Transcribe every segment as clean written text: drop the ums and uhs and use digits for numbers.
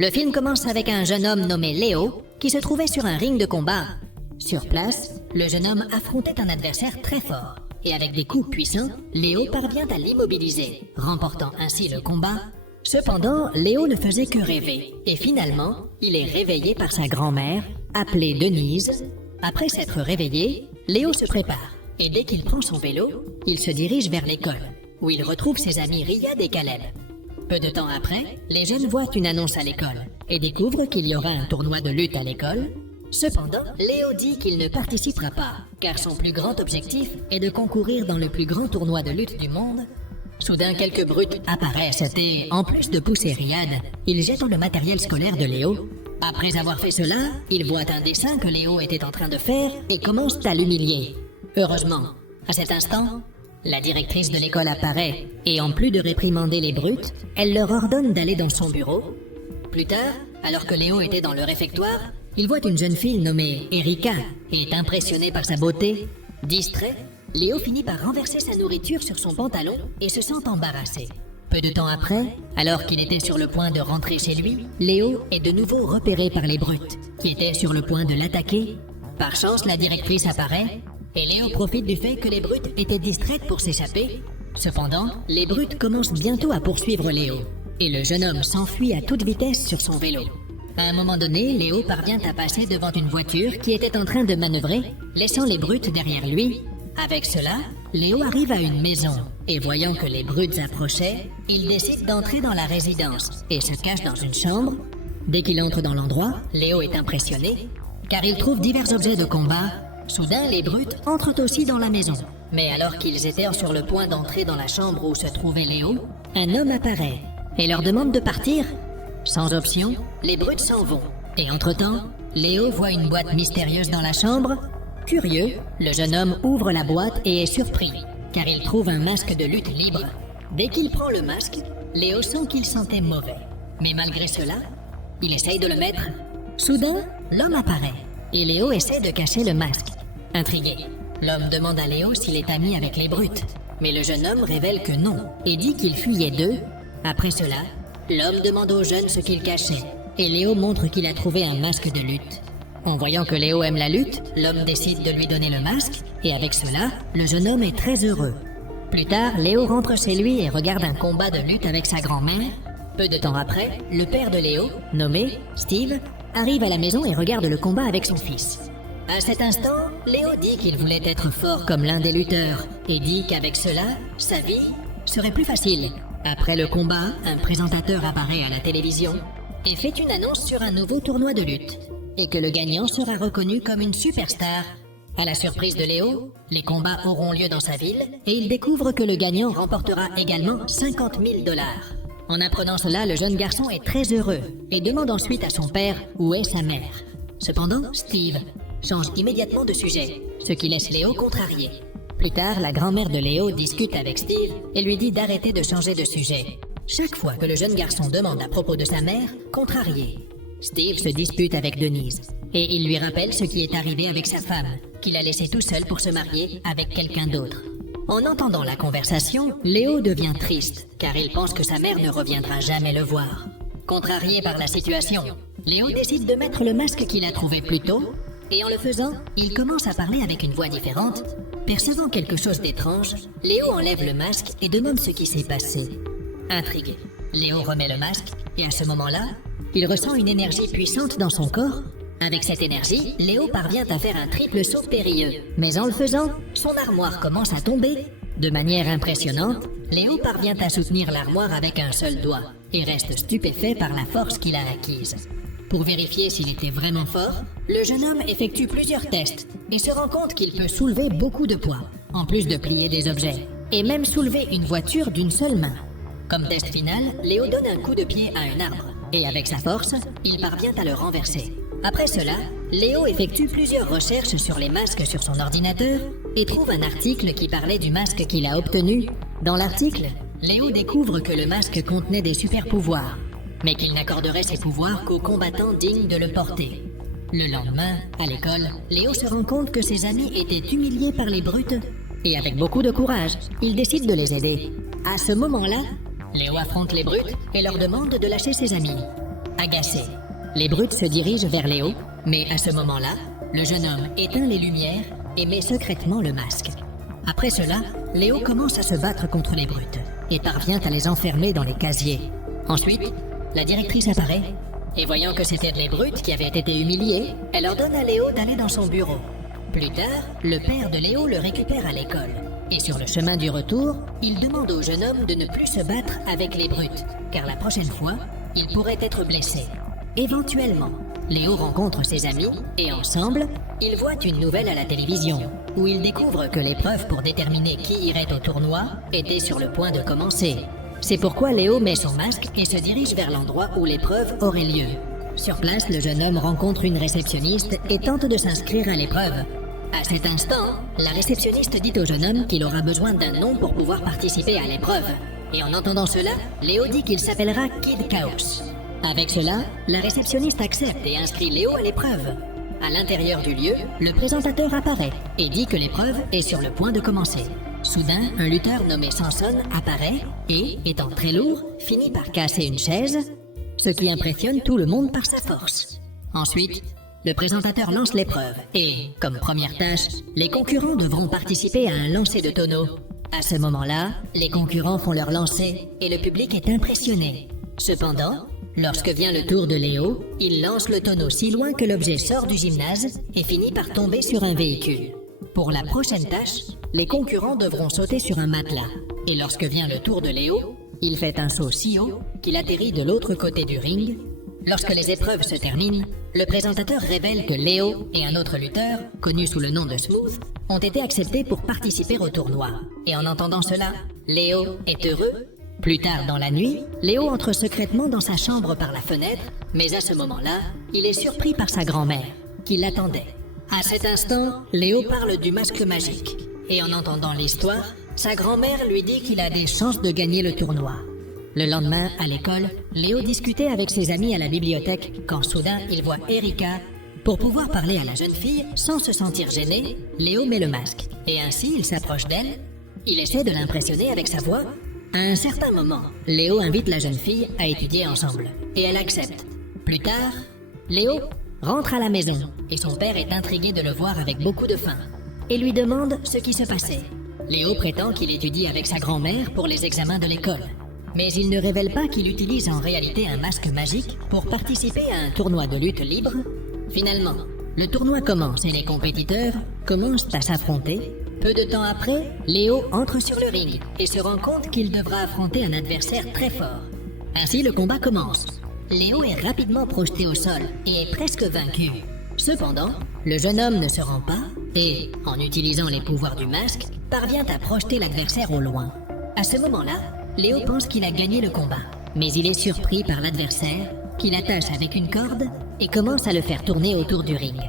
Le film commence avec un jeune homme nommé Léo qui se trouvait sur un ring de combat. Sur place, le jeune homme affrontait un adversaire très fort et avec des coups puissants, Léo parvient à l'immobiliser, remportant ainsi le combat. Cependant, Léo ne faisait que rêver et finalement, il est réveillé par sa grand-mère, appelée Denise. Après s'être réveillé, Léo se prépare et dès qu'il prend son vélo, il se dirige vers l'école où il retrouve ses amis Riyad et Caleb. Peu de temps après, les jeunes voient une annonce à l'école et découvrent qu'il y aura un tournoi de lutte à l'école. Cependant, Léo dit qu'il ne participera pas, car son plus grand objectif est de concourir dans le plus grand tournoi de lutte du monde. Soudain, quelques brutes apparaissent et, en plus de pousser Riyad, ils jettent le matériel scolaire de Léo. Après avoir fait cela, ils voient un dessin que Léo était en train de faire et commencent à l'humilier. Heureusement, à cet instant, la directrice de l'école apparaît et en plus de réprimander les brutes, elle leur ordonne d'aller dans son bureau. Plus tard, alors que Léo était dans le réfectoire, il voit une jeune fille nommée Erika et est impressionné par sa beauté. Distrait, Léo finit par renverser sa nourriture sur son pantalon et se sent embarrassé. Peu de temps après, alors qu'il était sur le point de rentrer chez lui, Léo est de nouveau repéré par les brutes, qui étaient sur le point de l'attaquer. Par chance, la directrice apparaît et Léo profite du fait que les brutes étaient distraites pour s'échapper. Cependant, les brutes commencent bientôt à poursuivre Léo et le jeune homme s'enfuit à toute vitesse sur son vélo. À un moment donné, Léo parvient à passer devant une voiture qui était en train de manœuvrer, laissant les brutes derrière lui. Avec cela, Léo arrive à une maison et voyant que les brutes approchaient, il décide d'entrer dans la résidence et se cache dans une chambre. Dès qu'il entre dans l'endroit, Léo est impressionné car il trouve divers objets de combat. Soudain, les brutes entrent aussi dans la maison. Mais alors qu'ils étaient sur le point d'entrer dans la chambre où se trouvait Léo, un homme apparaît et leur demande de partir. Sans option, les brutes s'en vont. Et entre-temps, Léo voit une boîte mystérieuse dans la chambre. Curieux, le jeune homme ouvre la boîte et est surpris, car il trouve un masque de lutte libre. Dès qu'il prend le masque, Léo sent qu'il sentait mauvais. Mais malgré cela, il essaye de le mettre. Soudain, l'homme apparaît et Léo essaie de cacher le masque. Intrigué, l'homme demande à Léo s'il est ami avec les brutes. Mais le jeune homme révèle que non et dit qu'il fuyait d'eux. Après cela, l'homme demande au jeune ce qu'il cachait et Léo montre qu'il a trouvé un masque de lutte. En voyant que Léo aime la lutte, l'homme décide de lui donner le masque et avec cela, le jeune homme est très heureux. Plus tard, Léo rentre chez lui et regarde un combat de lutte avec sa grand-mère. Peu de temps après, le père de Léo, nommé Steve, arrive à la maison et regarde le combat avec son fils. À cet instant, Léo dit qu'il voulait être fort comme l'un des lutteurs et dit qu'avec cela, sa vie serait plus facile. Après le combat, un présentateur apparaît à la télévision et fait une annonce sur un nouveau tournoi de lutte et que le gagnant sera reconnu comme une superstar. À la surprise de Léo, les combats auront lieu dans sa ville et il découvre que le gagnant remportera également 50 000 $. En apprenant cela, le jeune garçon est très heureux et demande ensuite à son père où est sa mère. Cependant, Steve change immédiatement de sujet, ce qui laisse Léo contrarié. Plus tard, la grand-mère de Léo discute avec Steve et lui dit d'arrêter de changer de sujet. Chaque fois que le jeune garçon demande à propos de sa mère, contrarié, Steve se dispute avec Denise et il lui rappelle ce qui est arrivé avec sa femme, qu'il a laissé tout seul pour se marier avec quelqu'un d'autre. En entendant la conversation, Léo devient triste car il pense que sa mère ne reviendra jamais le voir. Contrarié par la situation, Léo décide de mettre le masque qu'il a trouvé plus tôt et en le faisant, il commence à parler avec une voix différente. Percevant quelque chose d'étrange, Léo enlève le masque et demande ce qui s'est passé. Intrigué, Léo remet le masque et à ce moment-là, il ressent une énergie puissante dans son corps. Avec cette énergie, Léo parvient à faire un triple saut périlleux. Mais en le faisant, son armoire commence à tomber. De manière impressionnante, Léo parvient à soutenir l'armoire avec un seul doigt et reste stupéfait par la force qu'il a acquise. Pour vérifier s'il était vraiment fort, le jeune homme effectue plusieurs tests et se rend compte qu'il peut soulever beaucoup de poids, en plus de plier des objets, et même soulever une voiture d'une seule main. Comme test final, Léo donne un coup de pied à un arbre, et avec sa force, il parvient à le renverser. Après cela, Léo effectue plusieurs recherches sur les masques sur son ordinateur et trouve un article qui parlait du masque qu'il a obtenu. Dans l'article, Léo découvre que le masque contenait des super-pouvoirs, mais qu'il n'accorderait ses pouvoirs qu'aux combattants dignes de le porter. Le lendemain, à l'école, Léo se rend compte que ses amis étaient humiliés par les brutes et avec beaucoup de courage, il décide de les aider. À ce moment-là, Léo affronte les brutes et leur demande de lâcher ses amis. agacés. Les brutes se dirigent vers Léo, mais à ce moment-là, le jeune homme éteint les lumières et met secrètement le masque. Après cela, Léo commence à se battre contre les brutes et parvient à les enfermer dans les casiers. Ensuite, la directrice apparaît et voyant que c'était les brutes qui avaient été humiliées, elle ordonne à Léo d'aller dans son bureau. Plus tard, le père de Léo le récupère à l'école. Et sur le chemin du retour, il demande au jeune homme de ne plus se battre avec les brutes, car la prochaine fois, il pourrait être blessé. Éventuellement, Léo rencontre ses amis et ensemble, ils voient une nouvelle à la télévision, où ils découvrent que l'épreuve pour déterminer qui irait au tournoi était sur le point de commencer. C'est pourquoi Léo met son masque et se dirige vers l'endroit où l'épreuve aurait lieu. Sur place, le jeune homme rencontre une réceptionniste et tente de s'inscrire à l'épreuve. À cet instant, la réceptionniste dit au jeune homme qu'il aura besoin d'un nom pour pouvoir participer à l'épreuve. Et en entendant cela, Léo dit qu'il s'appellera Kid Chaos. Avec cela, la réceptionniste accepte et inscrit Léo à l'épreuve. À l'intérieur du lieu, le présentateur apparaît et dit que l'épreuve est sur le point de commencer. Soudain, un lutteur nommé Samson apparaît et, étant très lourd, finit par casser une chaise, ce qui impressionne tout le monde par sa force. Ensuite, le présentateur lance l'épreuve et, comme première tâche, les concurrents devront participer à un lancer de tonneau. À ce moment-là, les concurrents font leur lancer et le public est impressionné. Cependant, lorsque vient le tour de Léo, il lance le tonneau si loin que l'objet sort du gymnase et finit par tomber sur un véhicule. Pour la prochaine tâche, les concurrents devront sauter sur un matelas. Et lorsque vient le tour de Léo, il fait un saut si haut qu'il atterrit de l'autre côté du ring. Lorsque les épreuves se terminent, le présentateur révèle que Léo et un autre lutteur, connu sous le nom de Smooth, ont été acceptés pour participer au tournoi. Et en entendant cela, Léo est heureux. Plus tard dans la nuit, Léo entre secrètement dans sa chambre par la fenêtre, mais à ce moment-là, il est surpris par sa grand-mère, qui l'attendait. À cet instant, Léo parle du masque magique. Et en entendant l'histoire, sa grand-mère lui dit qu'il a des chances de gagner le tournoi. Le lendemain, à l'école, Léo discutait avec ses amis à la bibliothèque quand soudain il voit Erika. Pour pouvoir parler à la jeune fille sans se sentir gêné, Léo met le masque. Et ainsi, il s'approche d'elle. Il essaie de l'impressionner avec sa voix. À un certain moment, Léo invite la jeune fille à étudier ensemble. Et elle accepte. Plus tard, Léo rentre à la maison et son père est intrigué de le voir avec beaucoup de faim et lui demande ce qui se passait. Léo prétend qu'il étudie avec sa grand-mère pour les examens de l'école. Mais il ne révèle pas qu'il utilise en réalité un masque magique pour participer à un tournoi de lutte libre. Finalement, le tournoi commence et les compétiteurs commencent à s'affronter. Peu de temps après, Léo entre sur le ring et se rend compte qu'il devra affronter un adversaire très fort. Ainsi, le combat commence. Léo est rapidement projeté au sol et est presque vaincu. Cependant, le jeune homme ne se rend pas et, en utilisant les pouvoirs du masque, parvient à projeter l'adversaire au loin. À ce moment-là, Léo pense qu'il a gagné le combat, mais il est surpris par l'adversaire, qui l'attache avec une corde et commence à le faire tourner autour du ring.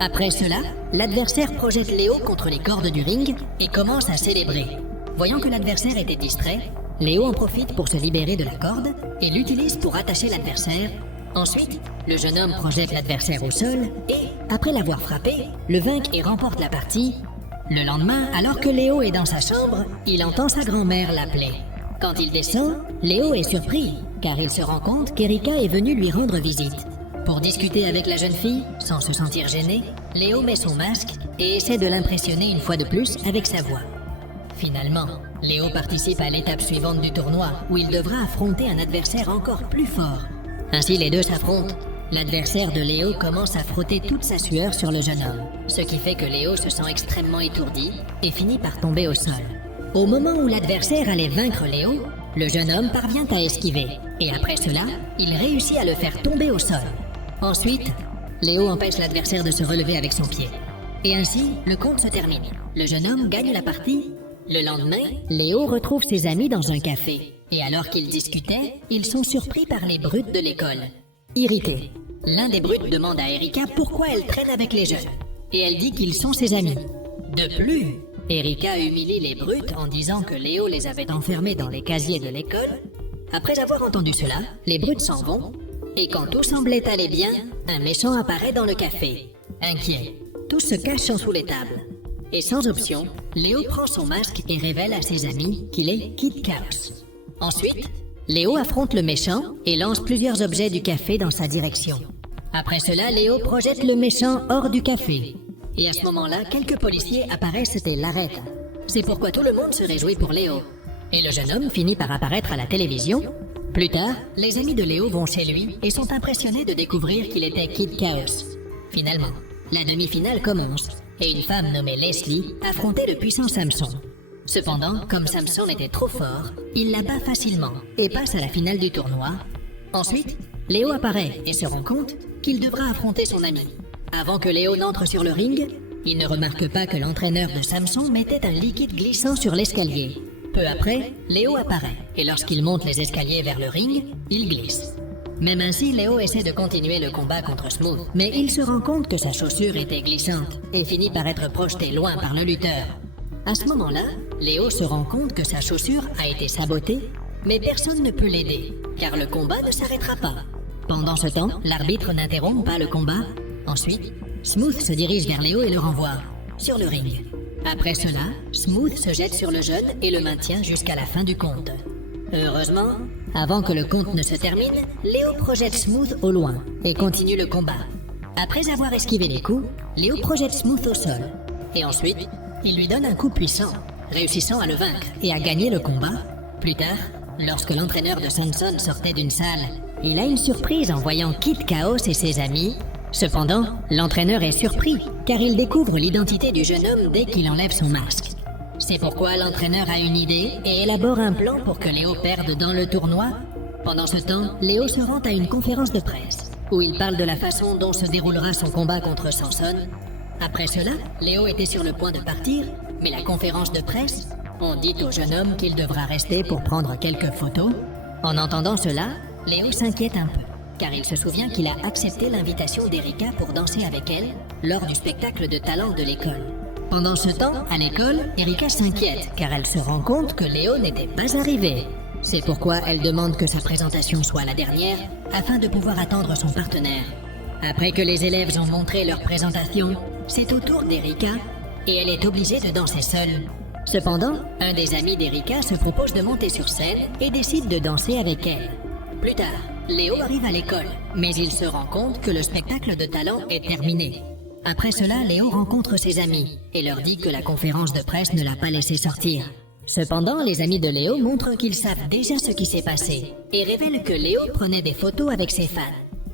Après cela, l'adversaire projette Léo contre les cordes du ring et commence à célébrer. Voyant que l'adversaire était distrait, Léo en profite pour se libérer de la corde et l'utilise pour attacher l'adversaire. Ensuite, le jeune homme projette l'adversaire au sol et, après l'avoir frappé, le vainc et remporte la partie. Le lendemain, alors que Léo est dans sa chambre, il entend sa grand-mère l'appeler. Quand il descend, Léo est surpris, car il se rend compte qu'Erika est venue lui rendre visite. Pour discuter avec la jeune fille, sans se sentir gêné, Léo met son masque et essaie de l'impressionner une fois de plus avec sa voix. Finalement, Léo participe à l'étape suivante du tournoi, où il devra affronter un adversaire encore plus fort. Ainsi, les deux s'affrontent. L'adversaire de Léo commence à frotter toute sa sueur sur le jeune homme, ce qui fait que Léo se sent extrêmement étourdi et finit par tomber au sol. Au moment où l'adversaire allait vaincre Léo, le jeune homme parvient à esquiver, et après cela, il réussit à le faire tomber au sol. Ensuite, Léo empêche l'adversaire de se relever avec son pied. Et ainsi, le compte se termine. Le jeune homme gagne la partie. Le lendemain, Léo retrouve ses amis dans un café. Et alors qu'ils discutaient, ils sont surpris par les brutes de l'école. Irrités, l'un des brutes demande à Erika pourquoi elle traîne avec les jeunes. Et elle dit qu'ils sont ses amis. De plus, Erika humilie les brutes en disant que Léo les avait enfermés dans les casiers de l'école. Après avoir entendu cela, les brutes s'en vont. Et quand tout semblait aller bien, un méchant apparaît dans le café. Inquiet, tous se cachent sous les tables. Et sans option, Léo prend son masque et révèle à ses amis qu'il est Kid Chaos. Ensuite, Léo affronte le méchant et lance plusieurs objets du café dans sa direction. Après cela, Léo projette le méchant hors du café. Et à ce moment-là, quelques policiers apparaissent et l'arrêtent. C'est pourquoi tout le monde se réjouit pour Léo. Et le jeune homme finit par apparaître à la télévision. Plus tard, les amis de Léo vont chez lui et sont impressionnés de découvrir qu'il était Kid Chaos. Finalement, la demi-finale commence et une femme nommée Leslie affrontait le puissant Samson. Cependant, comme Samson était trop fort, il la bat facilement et passe à la finale du tournoi. Ensuite, Léo apparaît et se rend compte qu'il devra affronter son ami. Avant que Léo n'entre sur le ring, il ne remarque pas que l'entraîneur de Samson mettait un liquide glissant sur l'escalier. Peu après, Léo apparaît et lorsqu'il monte les escaliers vers le ring, il glisse. Même ainsi, Léo essaie de continuer le combat contre Smooth, mais il se rend compte que sa chaussure était glissante et finit par être projeté loin par le lutteur. À ce moment-là, Léo se rend compte que sa chaussure a été sabotée, mais personne ne peut l'aider, car le combat ne s'arrêtera pas. Pendant ce temps, l'arbitre n'interrompt pas le combat. Ensuite, Smooth se dirige vers Léo et le renvoie sur le ring. Après cela, Smooth se jette sur le jeune et le maintient jusqu'à la fin du compte. Heureusement, avant que le compte ne se termine, Léo projette Smooth au loin et continue le combat. Après avoir esquivé les coups, Léo projette Smooth au sol. Et ensuite, il lui donne un coup puissant, réussissant à le vaincre et à gagner le combat. Plus tard, lorsque l'entraîneur de Samson sortait d'une salle, il a une surprise en voyant Kid Chaos et ses amis. Cependant, l'entraîneur est surpris, car il découvre l'identité du jeune homme dès qu'il enlève son masque. C'est pourquoi l'entraîneur a une idée et élabore un plan pour que Léo perde dans le tournoi. Pendant ce temps, Léo se rend à une conférence de presse, où il parle de la façon dont se déroulera son combat contre Samson. Après cela, Léo était sur le point de partir, mais la conférence de presse, on dit au jeune homme qu'il devra rester pour prendre quelques photos. En entendant cela, Léo s'inquiète un peu, car il se souvient qu'il a accepté l'invitation d'Erika pour danser avec elle lors du spectacle de talent de l'école. Pendant ce temps, à l'école, Erika s'inquiète, car elle se rend compte que Léo n'était pas arrivé. C'est pourquoi elle demande que sa présentation soit la dernière, afin de pouvoir attendre son partenaire. Après que les élèves ont montré leur présentation, c'est au tour d'Erika, et elle est obligée de danser seule. Cependant, un des amis d'Erika se propose de monter sur scène et décide de danser avec elle. Plus tard, Léo arrive à l'école, mais il se rend compte que le spectacle de talent est terminé. Après cela, Léo rencontre ses amis et leur dit que la conférence de presse ne l'a pas laissé sortir. Cependant, les amis de Léo montrent qu'ils savent déjà ce qui s'est passé et révèlent que Léo prenait des photos avec ses fans.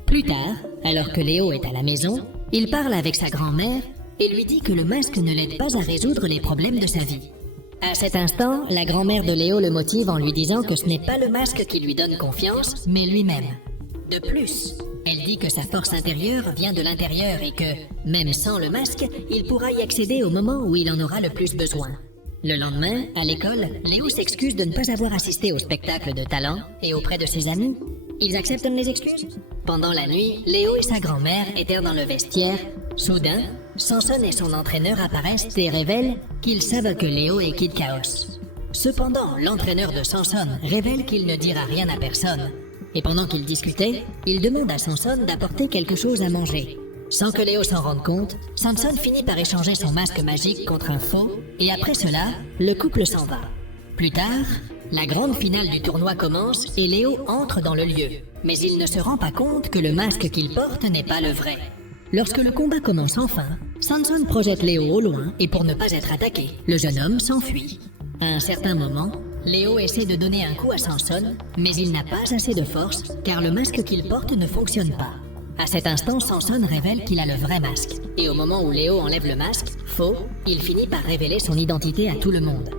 Plus tard, alors que Léo est à la maison, il parle avec sa grand-mère et lui dit que le masque ne l'aide pas à résoudre les problèmes de sa vie. À cet instant, la grand-mère de Léo le motive en lui disant que ce n'est pas le masque qui lui donne confiance, mais lui-même. De plus, elle dit que sa force intérieure vient de l'intérieur et que, même sans le masque, il pourra y accéder au moment où il en aura le plus besoin. Le lendemain, à l'école, Léo s'excuse de ne pas avoir assisté au spectacle de talent et auprès de ses amis. Ils acceptent les excuses. Pendant la nuit, Léo et sa grand-mère étaient dans le vestiaire. Soudain, Samson et son entraîneur apparaissent et révèlent qu'ils savent que Léo est Kid Chaos. Cependant, l'entraîneur de Samson révèle qu'il ne dira rien à personne. Et pendant qu'ils discutaient, il demande à Samson d'apporter quelque chose à manger. Sans que Léo s'en rende compte, Samson finit par échanger son masque magique contre un faux, et après cela, le couple s'en va. Plus tard, la grande finale du tournoi commence et Léo entre dans le lieu. Mais il ne se rend pas compte que le masque qu'il porte n'est pas le vrai. Lorsque le combat commence enfin, Samson projette Léo au loin et pour ne pas être attaqué, le jeune homme s'enfuit. À un certain moment, Léo essaie de donner un coup à Samson, mais il n'a pas assez de force car le masque qu'il porte ne fonctionne pas. À cet instant, Samson révèle qu'il a le vrai masque. Et au moment où Léo enlève le masque, faux, il finit par révéler son identité à tout le monde.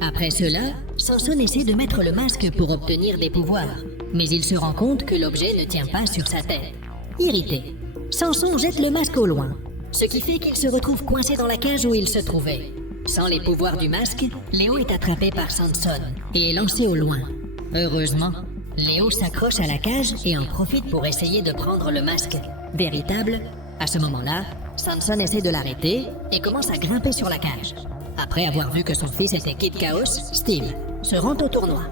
Après cela, Samson essaie de mettre le masque pour obtenir des pouvoirs, mais il se rend compte que l'objet ne tient pas sur sa tête. Irrité, Samson jette le masque au loin, ce qui fait qu'il se retrouve coincé dans la cage où il se trouvait. Sans les pouvoirs du masque, Léo est attrapé par Samson et est lancé au loin. Heureusement, Léo s'accroche à la cage et en profite pour essayer de prendre le masque véritable. À ce moment-là, Samson essaie de l'arrêter et commence à grimper sur la cage. Après avoir vu que son fils était Kid Chaos, Steve se rend au tournoi.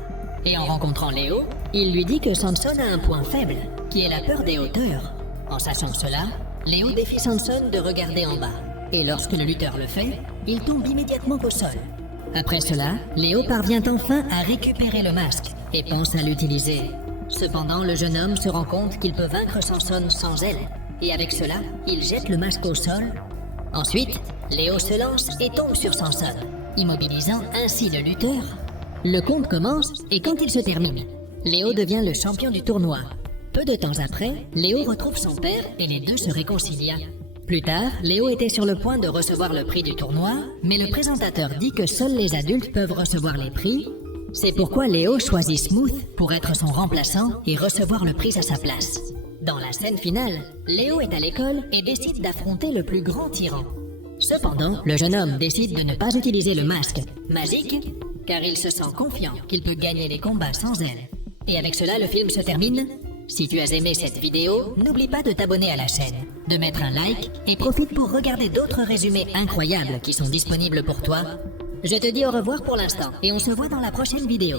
Et en rencontrant Léo, il lui dit que Samson a un point faible, qui est la peur des hauteurs. En sachant cela, Léo défie Samson de regarder en bas. Et lorsque le lutteur le fait, il tombe immédiatement au sol. Après cela, Léo parvient enfin à récupérer le masque et pense à l'utiliser. Cependant, le jeune homme se rend compte qu'il peut vaincre Samson sans elle, et avec cela, il jette le masque au sol. Ensuite, Léo se lance et tombe sur Samson, immobilisant ainsi le lutteur. Le combat commence et quand il se termine, Léo devient le champion du tournoi. Peu de temps après, Léo retrouve son père et les deux se réconcilient. Plus tard, Léo était sur le point de recevoir le prix du tournoi, mais le présentateur dit que seuls les adultes peuvent recevoir les prix. C'est pourquoi Léo choisit Smooth pour être son remplaçant et recevoir le prix à sa place. Dans la scène finale, Léo est à l'école et décide d'affronter le plus grand tyran. Cependant, le jeune homme décide de ne pas utiliser le masque magique, car il se sent confiant qu'il peut gagner les combats sans elle. Et avec cela, le film se termine. Si tu as aimé cette vidéo, n'oublie pas de t'abonner à la chaîne, de mettre un like et profite pour regarder d'autres résumés incroyables qui sont disponibles pour toi. Je te dis au revoir pour l'instant et on se voit dans la prochaine vidéo.